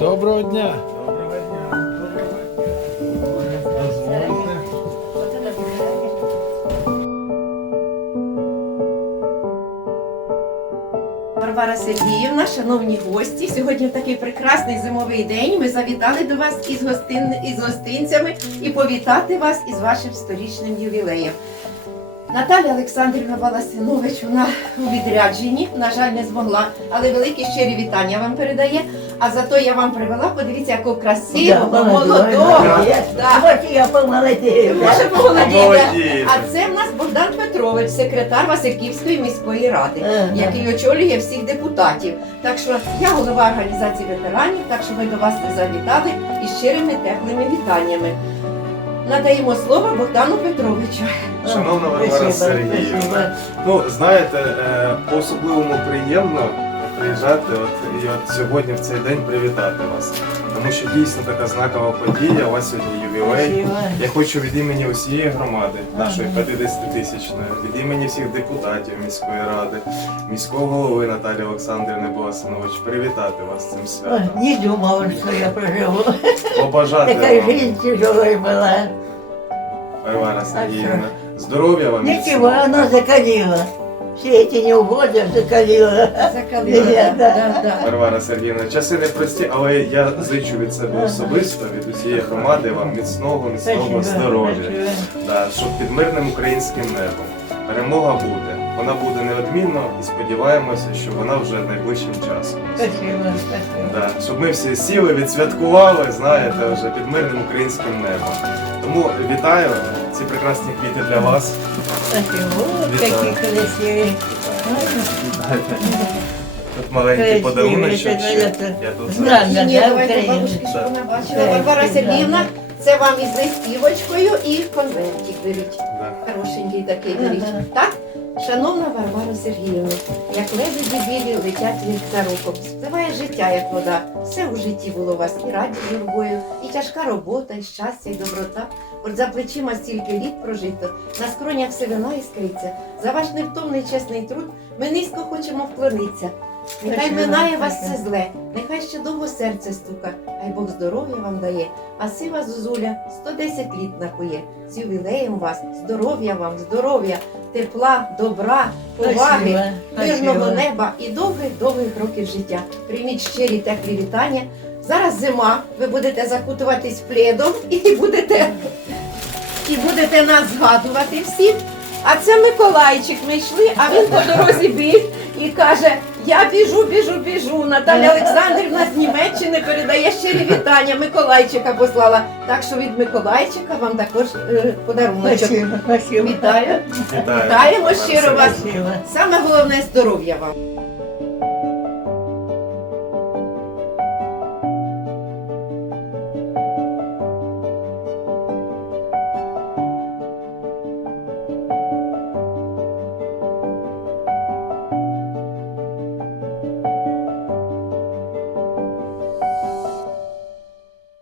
дня. Доброго дня. Варвара Сергіївна, шановні гості, сьогодні в такий прекрасний зимовий день. Ми завітали до вас із, гостин... із гостинцями і повітати вас із вашим сторічним ювілеєм. Наталя Олександрівна Баласинович, вона у відрядженні, на жаль, не змогла, але великі щирі вітання вам передає. А зато я вам привела, подивіться, яку красивого, молодого. Да. Я помолодею. Може помолодіти. Молодіти. А це в нас Богдан Петрович, секретар Васильківської міської ради, який очолює всіх депутатів. Так що я голова організації ветеранів, так що ми до вас не завітали із щирими теплими вітаннями. Надаємо слово Богдану Петровичу. Шановна Варвара Сергіївна, ну знаєте, е, по-особливому приємно приїжджати от, і от сьогодні в цей день привітати вас. Тому що дійсно така знакова подія, у вас сьогодні ювілей. Я хочу від імені усієї громади, нашої 50-тисячної, від імені всіх депутатів міської ради, міського голови Наталії Олександрівни Боласинович, привітати вас з цим святом. Не думала, что я проживу. Побажати Такая вам, жизнь тяжелая была. Варвара Сергіївна, здоров'я вам. Ничего, она закалила. Все эти неугоды закалила. Закалила. Да. Да, да. Варвара Сергіївна, часи непрості, але я зичу від себе особисто, від усієї громади вам міцного, міцного здоров'я. Да, щоб під мирним українським небом. Перемога буде. Вона буде неодмінно і сподіваємося, що вона вже найближчим часом. Спасибо, спасибо. Да, щоб ми всі сіли, відсвяткували, знаєте, вже під мирним українським небом. Тому вітаю ці прекрасні квіти для вас. Тут маленький Красиві, тут вона бачила. Варвара Сергіївна, це вам із листівочкою і конвертик беріть. Да. Хорошенький такий Ага. беріть. Так? Шановна Варвара Сергіївна, як лебеді білі летять від за роком. Спливає життя, як вода. Все у житті було у вас і радість з і тяжка робота, і щастя, і доброта. От за плечима стільки літ прожито, на скронях сивина іскриться. За ваш невтомний чесний труд ми низько хочемо вклонитися. Нехай минає вас це зле, нехай ще довго серце стука, хай Бог здоров'я вам дає, а сива зозуля 110 літ накує. З ювілеєм вас, здоров'я вам, здоров'я, тепла, добра, поваги, мирного неба і довгих-довгих років життя. Прийміть щирі теплі вітання. Зараз зима, ви будете закутуватись пледом і будете, і будете нас згадувати всіх. А це Миколайчик. Ми йшли, а він по дорозі біг і каже: Я біжу, біжу, біжу. Наталя Олександрівна з Німеччини передає щирі вітання. Миколайчика послала. Так що від Миколайчика вам також е, подаруночок. Спасибо, спасибо. Вітаю. Вітаю. Вітаємо щиро вас. Саме головне здоров'я вам.